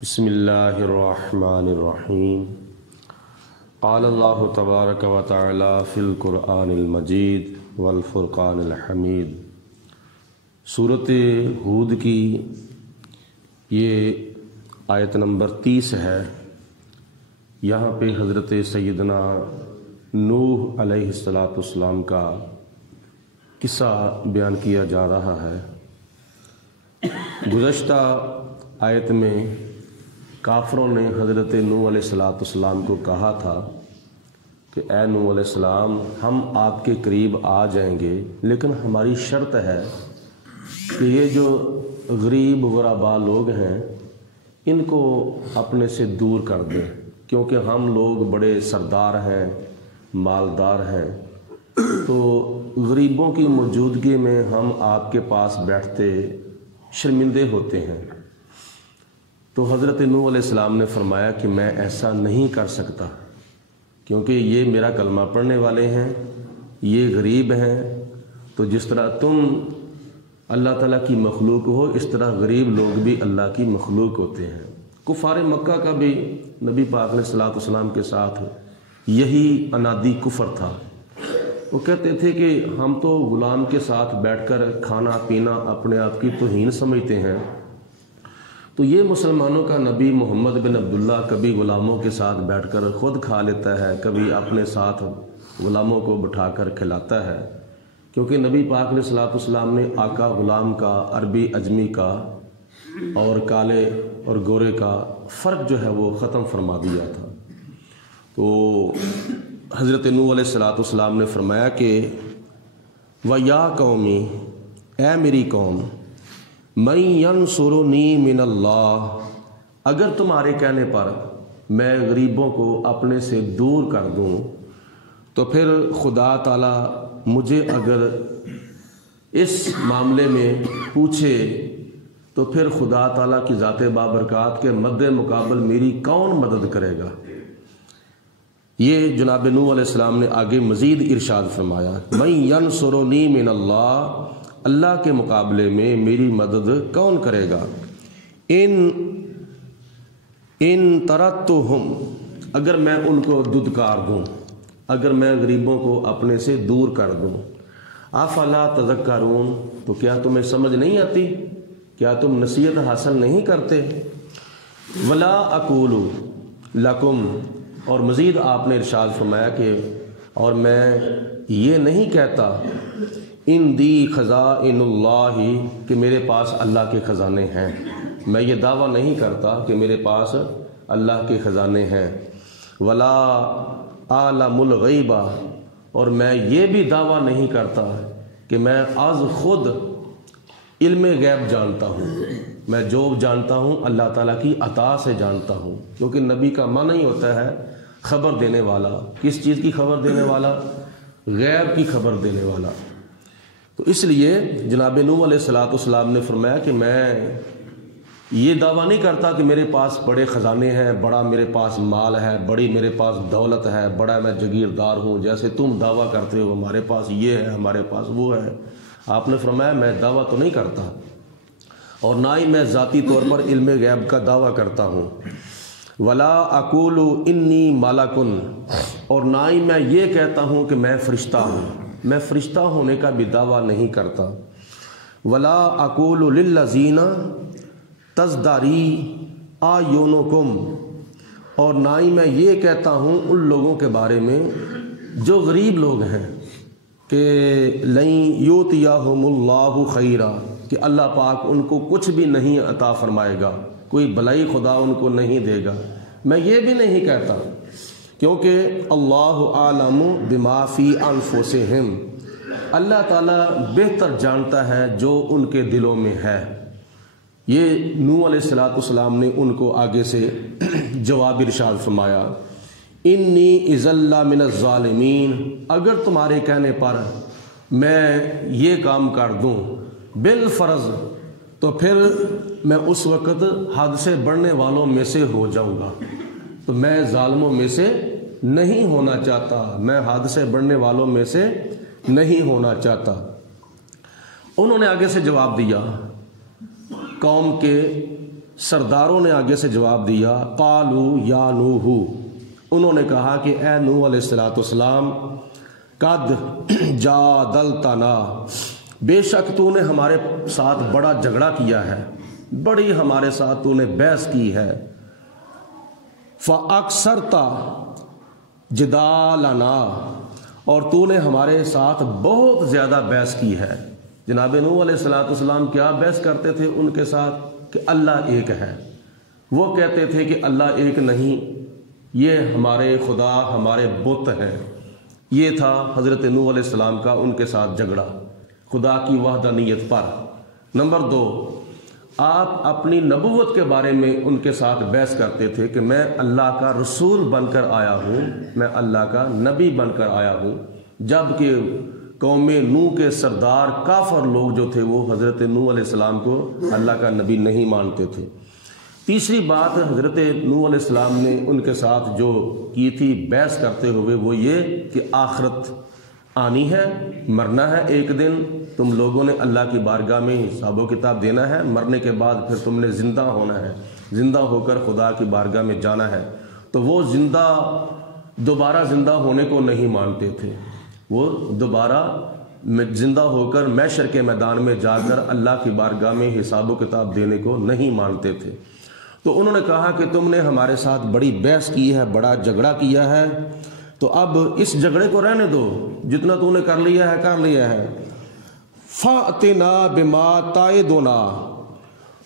بسم اللہ الرحمن الرحیم قال اللہ تبارک و تعالی فی القرآن المجید والفرقان الحمید۔ سورۃ ہود کی یہ آیت نمبر 30 ہے۔ یہاں پہ حضرت سیدنا نوح علیہ السلام کا قصہ بیان کیا جا رہا ہے۔ گزشتہ آیت میں کافروں نے حضرت نوح علیہ السلام کو کہا تھا کہ اے نوح علیہ السلام، ہم آپ کے قریب آ جائیں گے، لیکن ہماری شرط ہے کہ یہ جو غریب غربا لوگ ہیں ان کو اپنے سے دور کر دیں، کیونکہ ہم لوگ بڑے سردار ہیں، مالدار ہیں، تو غریبوں کی موجودگی میں ہم آپ کے پاس بیٹھتے شرمندے ہوتے ہیں۔ تو حضرت نوح علیہ السلام نے فرمایا کہ میں ایسا نہیں کر سکتا، کیونکہ یہ میرا کلمہ پڑھنے والے ہیں، یہ غریب ہیں، تو جس طرح تم اللہ تعالیٰ کی مخلوق ہو، اس طرح غریب لوگ بھی اللہ کی مخلوق ہوتے ہیں۔ کفار مکہ کا بھی نبی پاک علیہ السلام کے ساتھ یہی انادی کفر تھا۔ وہ کہتے تھے کہ ہم تو غلام کے ساتھ بیٹھ کر کھانا پینا اپنے آپ کی توہین سمجھتے ہیں، تو یہ مسلمانوں کا نبی محمد بن عبداللہ کبھی غلاموں کے ساتھ بیٹھ کر خود کھا لیتا ہے، کبھی اپنے ساتھ غلاموں کو بٹھا کر کھلاتا ہے، کیونکہ نبی پاک علیہ السلام نے آقا غلام کا، عربی اجمی کا اور کالے اور گورے کا فرق جو ہے وہ ختم فرما دیا تھا۔ تو حضرت نوح علیہ السلام نے فرمایا کہ وَيَا قَوْمِ، اے میری قوم، مَن يَنصُرُنِي مِنَ اللَّهِ، اگر تمہارے کہنے پر میں غریبوں کو اپنے سے دور کر دوں تو پھر خدا تعالیٰ مجھے اگر اس معاملے میں پوچھے تو پھر خدا تعالیٰ کی ذات بابرکات کے مد مقابل میری کون مدد کرے گا؟ یہ جناب نوح علیہ السلام نے آگے مزید ارشاد فرمایا، مَن يَنصُرُنِي مِنَ اللَّهِ، اللہ کے مقابلے میں میری مدد کون کرے گا؟ ان ترکتہم، اگر میں ان کو ددکار دوں، اگر میں غریبوں کو اپنے سے دور کر دوں، افلا تذکرون، تو کیا تمہیں سمجھ نہیں آتی؟ کیا تم نصیحت حاصل نہیں کرتے؟ ولا اقول لکم، اور مزید آپ نے ارشاد فرمایا کہ اور میں یہ نہیں کہتا اندی خزائن اللہ، کہ میرے پاس اللہ کے خزانے ہیں، میں یہ دعویٰ نہیں کرتا کہ میرے پاس اللہ کے خزانے ہیں۔ ولا اعلم الغیب، اور میں یہ بھی دعویٰ نہیں کرتا کہ میں از خود علم غیب جانتا ہوں، میں جو جانتا ہوں اللہ تعالیٰ کی عطا سے جانتا ہوں، کیونکہ نبی کا معنی ہی ہوتا ہے خبر دینے والا۔ کس چیز کی خبر دینے والا؟ غیب کی خبر دینے والا۔ تو اس لیے جناب نوح علیہ السلام نے فرمایا کہ میں یہ دعویٰ نہیں کرتا کہ میرے پاس بڑے خزانے ہیں، بڑا میرے پاس مال ہے، بڑی میرے پاس دولت ہے، بڑا میں جگیردار ہوں، جیسے تم دعویٰ کرتے ہو ہمارے پاس یہ ہے، ہمارے پاس وہ ہے۔ آپ نے فرمایا میں دعویٰ تو نہیں کرتا، اور نہ ہی میں ذاتی طور پر علم غیب کا دعویٰ کرتا ہوں۔ ولا اقول انی ملکن، اور نہ ہی میں یہ کہتا ہوں کہ میں فرشتہ ہوں، میں فرشتہ ہونے کا بھی دعویٰ نہیں کرتا۔ ولا اقول للذین تزدری اعینکم، اور نہ ہی میں یہ کہتا ہوں ان لوگوں کے بارے میں جو غریب لوگ ہیں کہ لن یؤتیہم اللہ خیرا، کہ اللہ پاک ان کو کچھ بھی نہیں عطا فرمائے گا، کوئی بھلائی خدا ان کو نہیں دے گا، میں یہ بھی نہیں کہتا، کیونکہ اللہ عالم بما فی انفسہم، اللہ تعالیٰ بہتر جانتا ہے جو ان کے دلوں میں ہے۔ یہ نوح علیہ السلام نے ان کو آگے سے جواب ارشاد فرمایا، انی اذا لمن الظالمین، اگر تمہارے کہنے پر میں یہ کام کر دوں بالفرض، تو پھر میں اس وقت حد سے بڑھنے والوں میں سے ہو جاؤں گا، تو میں ظالموں میں سے نہیں ہونا چاہتا، میں حد سے بڑھنے والوں میں سے نہیں ہونا چاہتا۔ انہوں نے آگے سے جواب دیا قوم کے سرداروں نے آگے سے جواب دیا، قالو یا نوح، انہوں نے کہا کہ اے نوح علیہ السلام، قد جادلتنا، بے شک تو نے ہمارے ساتھ بڑا جھگڑا کیا ہے، بڑی ہمارے ساتھ تو نے بحث کی ہے، فاکثرت جدالنا، اور تو نے ہمارے ساتھ بہت زیادہ بحث کی ہے۔ جناب نوح علیہ السلام کیا بحث کرتے تھے ان کے ساتھ؟ کہ اللہ ایک ہے۔ وہ کہتے تھے کہ اللہ ایک نہیں، یہ ہمارے خدا ہمارے بت ہیں۔ یہ تھا حضرت نوح علیہ السلام کا ان کے ساتھ جھگڑا خدا کی وحدانیت پر۔ نمبر 2، آپ اپنی نبوت کے بارے میں ان کے ساتھ بحث کرتے تھے کہ میں اللہ کا رسول بن کر آیا ہوں، میں اللہ کا نبی بن کر آیا ہوں، جبکہ قوم نوح کے سردار کافر لوگ جو تھے وہ حضرت نوح علیہ السلام کو اللہ کا نبی نہیں مانتے تھے۔ تیسری بات حضرت نوح علیہ السلام نے ان کے ساتھ جو کی تھی بحث کرتے ہوئے وہ یہ کہ آخرت آنی ہے، مرنا ہے ایک دن، تم لوگوں نے اللہ کی بارگاہ میں حساب و کتاب دینا ہے، مرنے کے بعد پھر تم نے زندہ ہونا ہے، زندہ ہو کر خدا کی بارگاہ میں جانا ہے۔ تو وہ دوبارہ زندہ ہونے کو نہیں مانتے تھے، وہ دوبارہ زندہ ہو کر محشر کے میدان میں جا کر اللہ کی بارگاہ میں حساب و کتاب دینے کو نہیں مانتے تھے۔ تو انہوں نے کہا کہ تم نے ہمارے ساتھ بڑی بحث کی ہے، بڑا جھگڑا کیا ہے، تو اب اس جھگڑے کو رہنے دو، جتنا تو نے کر لیا ہے۔ فَأْتِنَا بِمَا تَعِدُنَا،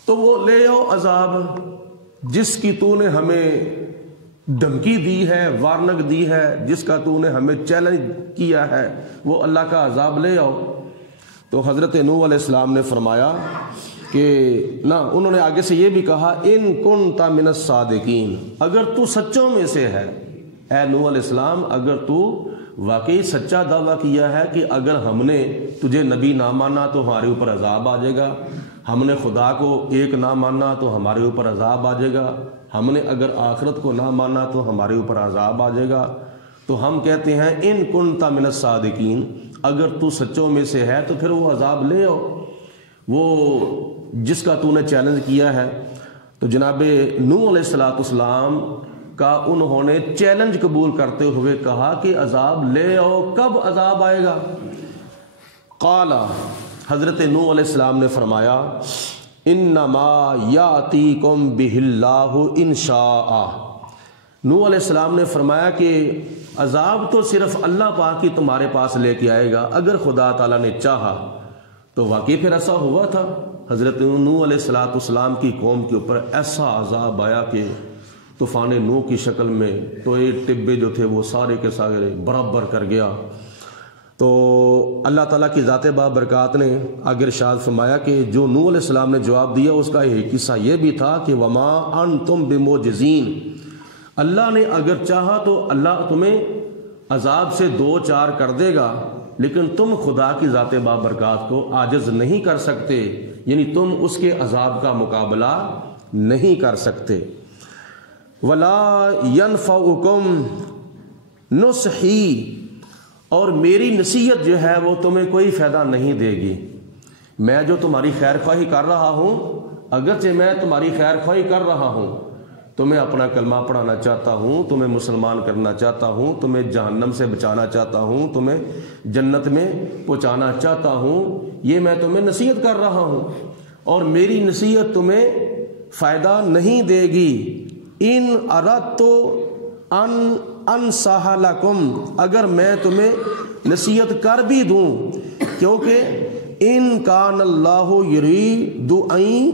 تو وہ لے آؤ عذاب جس کی تو نے ہمیں دھمکی دی ہے، وارننگ دی ہے، جس کا تو نے ہمیں چیلنج کیا ہے، وہ اللہ کا عذاب لے آؤ۔ تو حضرت نوح علیہ السلام نے فرمایا کہ نہ، انہوں نے آگے سے یہ بھی کہا، ان کنت من الصادقین، اگر تو سچوں میں سے ہے، اے نوح علیہ السلام، اگر تو واقعی سچا دعویٰ کیا ہے کہ اگر ہم نے تجھے نبی نہ مانا تو ہمارے اوپر عذاب آ جائے گا، ہم نے خدا کو ایک نہ مانا تو ہمارے اوپر عذاب آ جائے گا، ہم نے اگر آخرت کو نہ مانا تو ہمارے اوپر عذاب آ جائے گا، تو ہم کہتے ہیں ان کنت من الصادقین، اگر تو سچوں میں سے ہے تو پھر وہ عذاب لے آؤ، وہ جس کا تو نے چیلنج کیا ہے۔ تو جناب نوح علیہ السلام کا انہوں نے چیلنج قبول کرتے ہوئے کہا کہ عذاب لے آؤ، کب عذاب آئے گا؟ قال، حضرت نوح علیہ السلام نے فرمایا، انما یاتیکم بہ اللہ ان شاء، نوح علیہ السلام نے فرمایا کہ عذاب تو صرف اللہ پاک ہی تمہارے پاس لے کے آئے گا، اگر خدا تعالیٰ نے چاہا۔ تو واقعی پھر ایسا ہوا تھا، حضرت نوح علیہ السلام کی قوم کے اوپر ایسا عذاب آیا کہ طوفان نوح کی شکل میں تو یہ ٹبے جو تھے وہ سارے کے سارے برابر کر گیا۔ تو اللہ تعالیٰ کی ذات بابرکات نے آگے ارشاد فرمایا کہ جو نوح علیہ السلام نے جواب دیا اس کا ایک قصہ یہ بھی تھا کہ وما انتم بمعجزین، اللہ نے اگر چاہا تو اللہ تمہیں عذاب سے دو چار کر دے گا، لیکن تم خدا کی ذات بابرکات کو عاجز نہیں کر سکتے، یعنی تم اس کے عذاب کا مقابلہ نہیں کر سکتے۔ ولا ينفعكم نصحی، اور میری نصیحت جو ہے وہ تمہیں کوئی فائدہ نہیں دے گی۔ میں جو تمہاری خیر خواہی کر رہا ہوں، اگرچہ میں تمہاری خیر خواہی کر رہا ہوں، تمہیں اپنا کلمہ پڑھانا چاہتا ہوں، تمہیں مسلمان کرنا چاہتا ہوں، تمہیں جہنم سے بچانا چاہتا ہوں، تمہیں جنت میں پہنچانا چاہتا ہوں، یہ میں تمہیں نصیحت کر رہا ہوں، اور میری نصیحت تمہیں فائدہ نہیں دے گی۔ ان اردت ان انصح لکم، اگر میں تمہیں نصیحت کر بھی دوں، کیونکہ ان کان اللہ یرید ان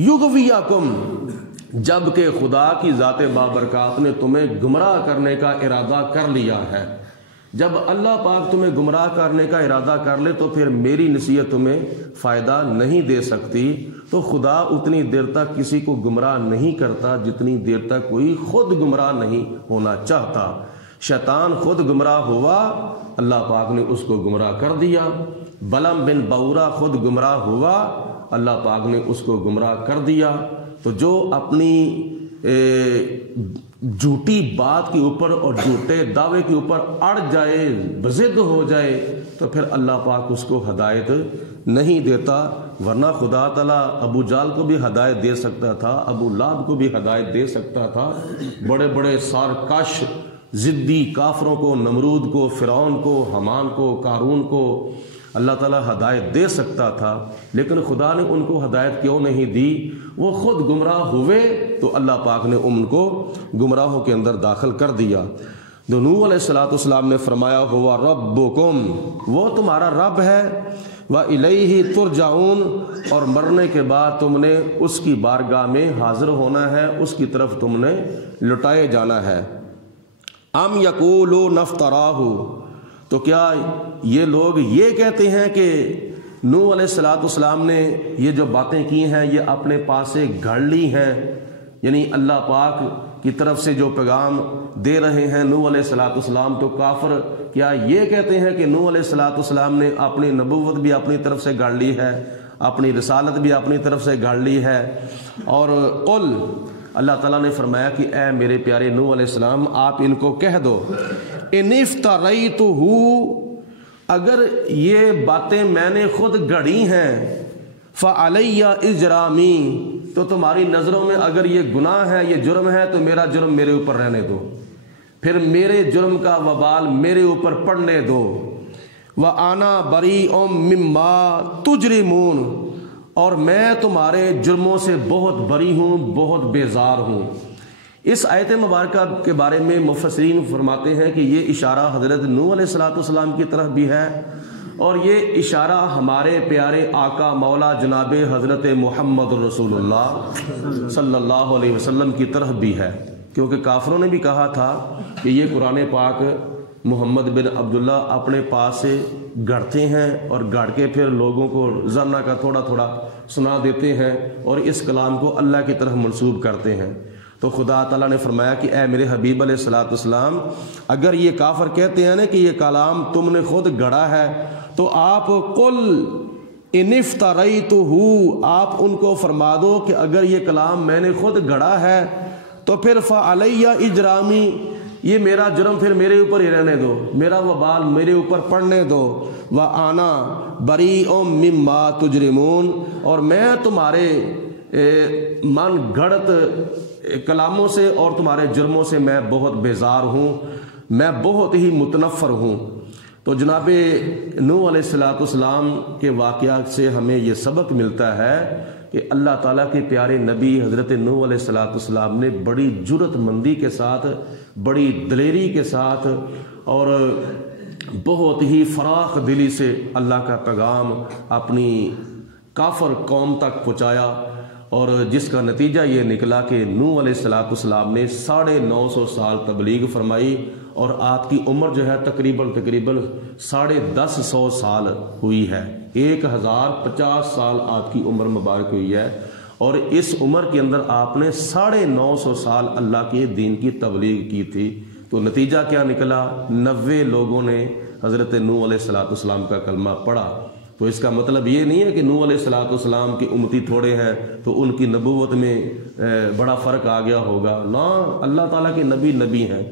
یغویکم، جبکہ خدا کی ذات بابرکات نے تمہیں گمراہ کرنے کا ارادہ کر لیا ہے۔ جب اللہ پاک تمہیں گمراہ کرنے کا ارادہ کر لے تو پھر میری نصیحت تمہیں فائدہ نہیں دے سکتی۔ تو خدا اتنی دیر تک کسی کو گمراہ نہیں کرتا جتنی دیر تک کوئی خود گمراہ نہیں ہونا چاہتا۔ شیطان خود گمراہ ہوا، اللہ پاک نے اس کو گمراہ کر دیا۔ بلم بن بورا خود گمراہ ہوا، اللہ پاک نے اس کو گمراہ کر دیا۔ تو جو اپنی جھوٹی بات کے اوپر اور جھوٹے دعوے کے اوپر اڑ جائے، بضد ہو جائے، تو پھر اللہ پاک اس کو ہدایت نہیں دیتا۔ ورنہ خدا تعالیٰ ابو جہل کو بھی ہدایت دے سکتا تھا، ابو لہب کو بھی ہدایت دے سکتا تھا، بڑے بڑے سارکش ضدی کافروں کو، نمرود کو، فرعون کو، حامان کو، قارون کو اللہ تعالیٰ ہدایت دے سکتا تھا، لیکن خدا نے ان کو ہدایت کیوں نہیں دی؟ وہ خود گمراہ ہوئے تو اللہ پاک نے ان کو گمراہوں کے اندر داخل کر دیا۔ تو نوح علیہ السلام نے فرمایا ہوا ربکم، وہ تمہارا رب ہے، وَإِلَيْهِ تُرْجَعُونَ، اور مرنے کے بعد تم نے اس کی بارگاہ میں حاضر ہونا ہے، اس کی طرف تم نے لٹائے جانا ہے۔ ام یقولون افتراہ، تو کیا یہ لوگ یہ کہتے ہیں کہ نوح علیہ السلام نے یہ جو باتیں کی ہیں یہ اپنے پاس سے گھڑ لی ہیں، یعنی اللہ پاک کی طرف سے جو پیغام دے رہے ہیں نوح علیہ السلام تو کافر کیا یہ کہتے ہیں کہ نوح علیہ السلام نے اپنی نبوت بھی اپنی طرف سے گھڑ لی ہے، اپنی رسالت بھی اپنی طرف سے گھڑ لی ہے؟ اور قل، اللہ تعالیٰ نے فرمایا کہ اے میرے پیارے نوح علیہ السلام آپ ان کو کہہ دو، ان افتریتہ، اگر یہ باتیں میں نے خود گھڑی ہیں، فعلی اجرامی، تو تمہاری نظروں میں اگر یہ گناہ ہے، یہ جرم ہے، تو میرا جرم میرے اوپر رہنے دو، پھر میرے جرم کا وبال میرے اوپر پڑنے دو۔ وَأَنَا بَرِيءٌ مِّمَّا تُجْرِمُونَ، اور میں تمہارے جرموں سے بہت بری ہوں، بہت بیزار ہوں۔ اس آیت مبارکہ کے بارے میں مفسرین فرماتے ہیں کہ یہ اشارہ حضرت نوح علیہ السلام کی طرف بھی ہے، اور یہ اشارہ ہمارے پیارے آقا مولا جناب حضرت محمد رسول اللہ صلی اللہ علیہ وسلم کی طرف بھی ہے، کیونکہ کافروں نے بھی کہا تھا کہ یہ قرآن پاک محمد بن عبداللہ اپنے پاس سے گھڑتے ہیں اور گھڑ کے پھر لوگوں کو زنا کا تھوڑا تھوڑا سنا دیتے ہیں اور اس کلام کو اللہ کی طرف منسوب کرتے ہیں۔ تو خدا تعالیٰ نے فرمایا کہ اے میرے حبیب علیہ السلام، اگر یہ کافر کہتے ہیں نا کہ یہ کلام تم نے خود گھڑا ہے، تو آپ قل ان افتریتہ، آپ ان کو فرما دو کہ اگر یہ کلام میں نے خود گھڑا ہے تو پھر فعلی اجرامی، یہ میرا جرم پھر میرے اوپر ہی رہنے دو، میرا وبال میرے اوپر پڑنے دو۔ وَأَنَا بَرِيءٌ مِّمَّا تُجْرِمُونَ، اور میں تمہارے من گھڑت کلاموں سے اور تمہارے جرموں سے میں بہت بیزار ہوں، میں بہت ہی متنفر ہوں۔ تو جناب نوح علیہ السلام کے واقعات سے ہمیں یہ سبق ملتا ہے کہ اللہ تعالیٰ کے پیارے نبی حضرت نوح علیہ السلام نے بڑی جرأت مندی کے ساتھ، بڑی دلیری کے ساتھ اور بہت ہی فراخ دلی سے اللہ کا پیغام اپنی کافر قوم تک پہنچایا، اور جس کا نتیجہ یہ نکلا کہ نوح علیہ السلام نے 950 سال تبلیغ فرمائی، اور آپ کی عمر جو ہے تقریباً 1050 سال ہوئی ہے، 1050 سال آپ کی عمر مبارک ہوئی ہے، اور اس عمر کے اندر آپ نے 950 سال اللہ کے دین کی تبلیغ کی تھی۔ تو نتیجہ کیا نکلا؟ 90 لوگوں نے حضرت نوح علیہ السلام کا کلمہ پڑھا۔ تو اس کا مطلب یہ نہیں ہے کہ نوح علیہ السلام کے امتی تھوڑے ہیں تو ان کی نبوت میں بڑا فرق آ گیا ہوگا، نہ، اللہ تعالیٰ کے نبی ہیں،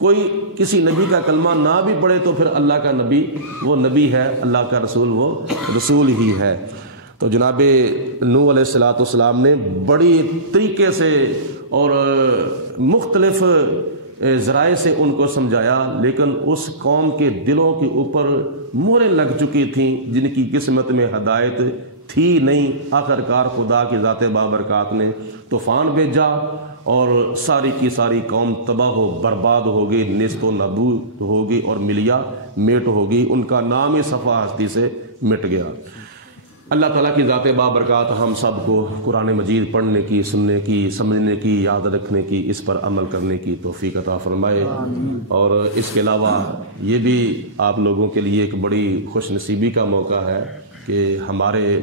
کوئی کسی نبی کا کلمہ نہ بھی پڑھے تو پھر اللہ کا نبی وہ نبی ہے، اللہ کا رسول وہ رسول ہی ہے۔ تو جناب نوح علیہ السلام نے بڑی طریقے سے اور مختلف ذرائع سے ان کو سمجھایا، لیکن اس قوم کے دلوں کے اوپر مہریں لگ چکی تھیں جن کی قسمت میں ہدایت تھی نہیں۔ آخر کار خدا کی ذات بابرکات نے طوفان بھیجا اور ساری کی ساری قوم تباہ و برباد ہو گئی، نیست و نابود ہو گئی اور ملیا میٹ ہو گئی، ان کا نام ہی صفحہ ہستی سے مٹ گیا۔ اللہ تعالیٰ کی ذات بابرکات ہم سب کو قرآن مجید پڑھنے کی، سننے کی، سمجھنے کی، یاد رکھنے کی، اس پر عمل کرنے کی توفیق عطا فرمائے۔ اور اس کے علاوہ یہ بھی آپ لوگوں کے لیے ایک بڑی خوش نصیبی کا موقع ہے کہ ہمارے